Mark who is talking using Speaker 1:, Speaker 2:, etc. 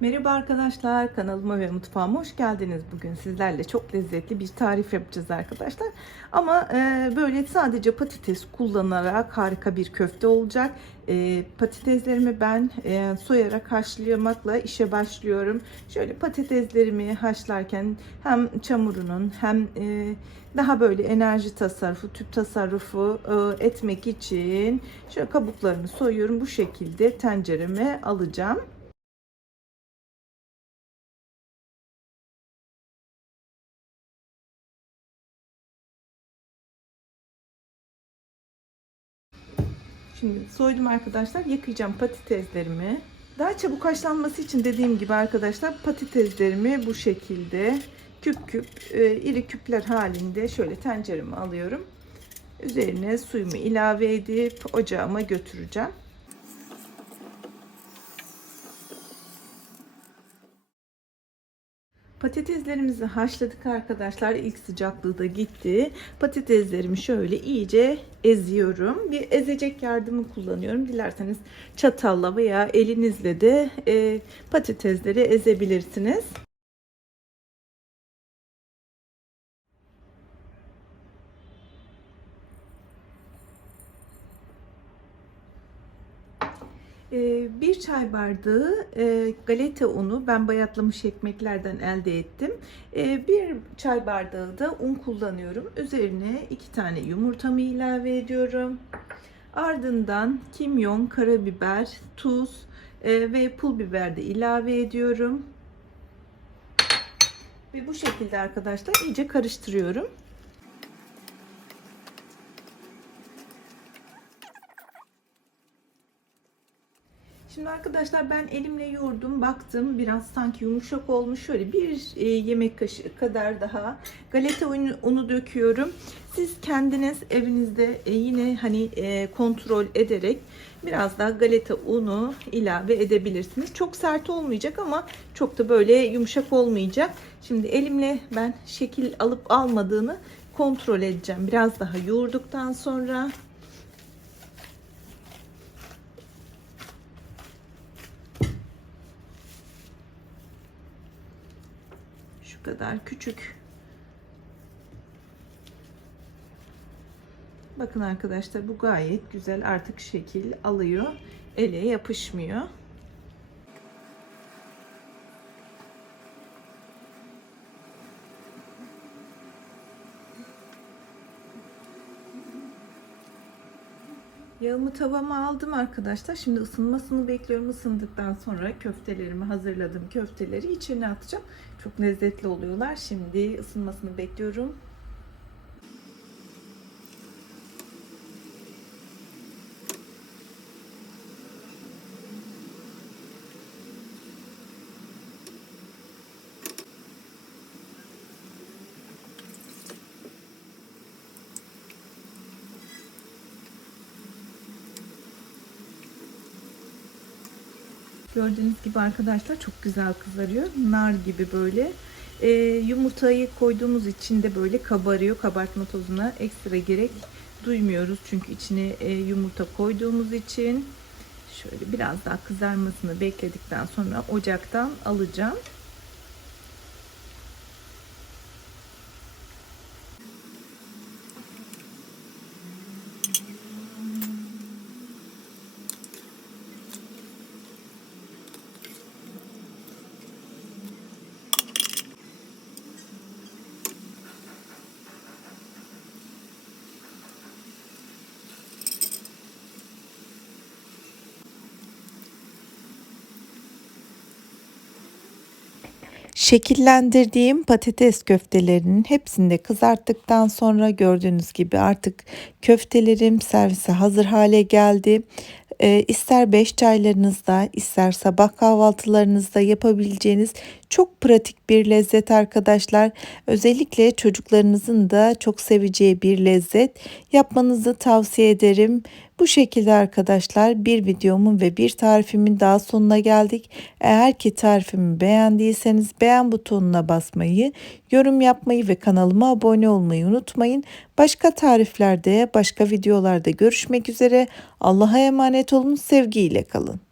Speaker 1: Merhaba arkadaşlar kanalıma ve mutfağıma hoş geldiniz. Bugün sizlerle çok lezzetli bir tarif yapacağız arkadaşlar. Ama e, böyle sadece patates kullanarak harika bir köfte olacak. E, patateslerimi ben e, soyarak haşlamakla işe başlıyorum. Şöyle patateslerimi haşlarken hem çamurunun hem e, daha böyle enerji tasarrufu, tüp tasarrufu e, etmek için şöyle kabuklarını soyuyorum. Bu şekilde tencereme alacağım. Şimdi soydum arkadaşlar. Yıkayacağım patateslerimi. Daha çabuk haşlanması için dediğim gibi arkadaşlar patateslerimi bu şekilde küp küp e, iri küpler halinde şöyle tencereme alıyorum. Üzerine suyumu ilave edip ocağıma götüreceğim. Patateslerimizi haşladık arkadaşlar. İlk sıcaklığı da gitti. Patateslerimi şöyle iyice eziyorum. Bir ezecek yardımı kullanıyorum. Dilerseniz çatalla veya elinizle de e, patatesleri ezebilirsiniz. Bir çay bardağı e, galeta unu ben bayatlamış ekmeklerden elde ettim. Ee, bir çay bardağı da un kullanıyorum. Üzerine iki tane yumurtamı ilave ediyorum. Ardından kimyon, karabiber, tuz e, ve pul biber de ilave ediyorum. Ve bu şekilde arkadaşlar iyice karıştırıyorum. Şimdi arkadaşlar ben elimle yoğurdum baktım. Biraz sanki yumuşak olmuş. Şöyle bir e, yemek kaşığı kadar daha galeta unu, döküyorum. Siz kendiniz evinizde e, yine hani e, kontrol ederek biraz daha galeta unu ilave edebilirsiniz. Çok sert olmayacak ama çok da böyle yumuşak olmayacak. Şimdi elimle ben şekil alıp almadığını kontrol edeceğim. Biraz daha yoğurduktan sonra şu kadar küçük. Bakın arkadaşlar bu gayet güzel artık şekil alıyor. Ele yapışmıyor. Yağımı tavama aldım arkadaşlar. Şimdi ısınmasını bekliyorum. Isındıktan sonra köftelerimi hazırladım. Köfteleri içine atacağım. Çok lezzetli oluyorlar. Şimdi ısınmasını bekliyorum. Gördüğünüz gibi arkadaşlar çok güzel kızarıyor. Nar gibi böyle. E, yumurtayı koyduğumuz için de böyle kabarıyor. Kabartma tozuna ekstra gerek duymuyoruz. Çünkü içine e, yumurta koyduğumuz için. Şöyle biraz daha kızarmasını bekledikten sonra ocaktan alacağım. Şekillendirdiğim patates köftelerinin hepsini de kızarttıktan sonra gördüğünüz gibi artık köftelerim servise hazır hale geldi. E, ister 5 çaylarınızda ister sabah kahvaltılarınızda yapabileceğiniz çok pratik bir lezzet arkadaşlar. Özellikle çocuklarınızın da çok seveceği bir lezzet. Yapmanızı tavsiye ederim. Bu şekilde arkadaşlar bir videomun ve bir tarifimin daha sonuna geldik. Eğer ki tarifimi beğendiyseniz beğen butonuna basmayı, yorum yapmayı ve kanalıma abone olmayı unutmayın. Başka tariflerde, başka videolarda görüşmek üzere. Allah'a emanet olun, sevgiyle kalın.